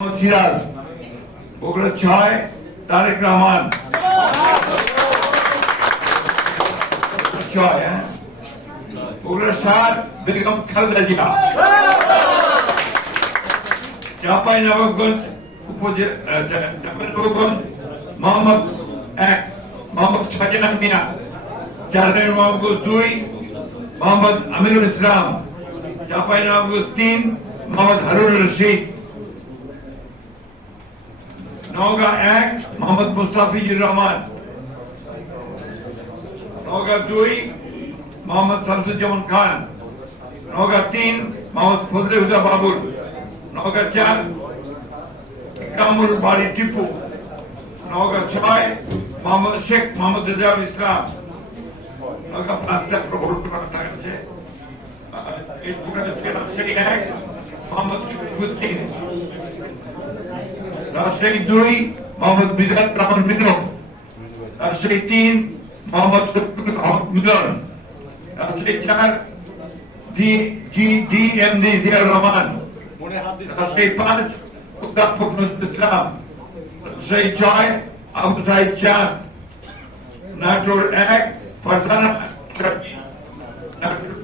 মোহাম্মদ সিরাজ বগুড়া ছয়, তারেক রহমান। ছয় হ্যাঁ? বগুড়া সাত, বেগম খালেদা জিয়া। চাপাই নবাবগঞ্জ উপজেলা মোহাম্মদ এক, মোহাম্মদ শাহজাহান মিয়া। চারের নবাবগঞ্জ দুই, মোহাম্মদ আমিরুল ইসলাম। চাপাই নবাবগঞ্জ তিন, মোহাম্মদ হারুন রশিদ। নওগাঁ এক মোহাম্মদ মুস্তাফিজুর রহমান নওগাঁ দুই মোহাম্মদ শামসুজ্জামান খান নওগাঁ তিন মোহাম্মদ ফজলে হুদা বাবুল নওগাঁ চার ইকরামুল বাড়ি টিপু নওগাঁ ছয় মোহাম্মদ শেখ মোহাম্মদ রেজাউল ইসলাম নওগাঁ পাঁচটা প্রবল করা থাকছে এই প্রকারে রাজশাহী এক মোহাম্মদ শফিউদ্দিন রাজশাহী দুই মোহাম্মদ বিধান রহমান মিনু রাজশাহী তিন মোহাম্মদ শফিকুল হক মিলন রাজশাহী চার D, G, D, M, D, Ziaur Rahman Rajshahi পাঁচ অধ্যাপক নজরুল ইসলাম রাজশাহী ছয় আবু সাইদ চাঁদ, নাটোর এক ফারসানা নাটোর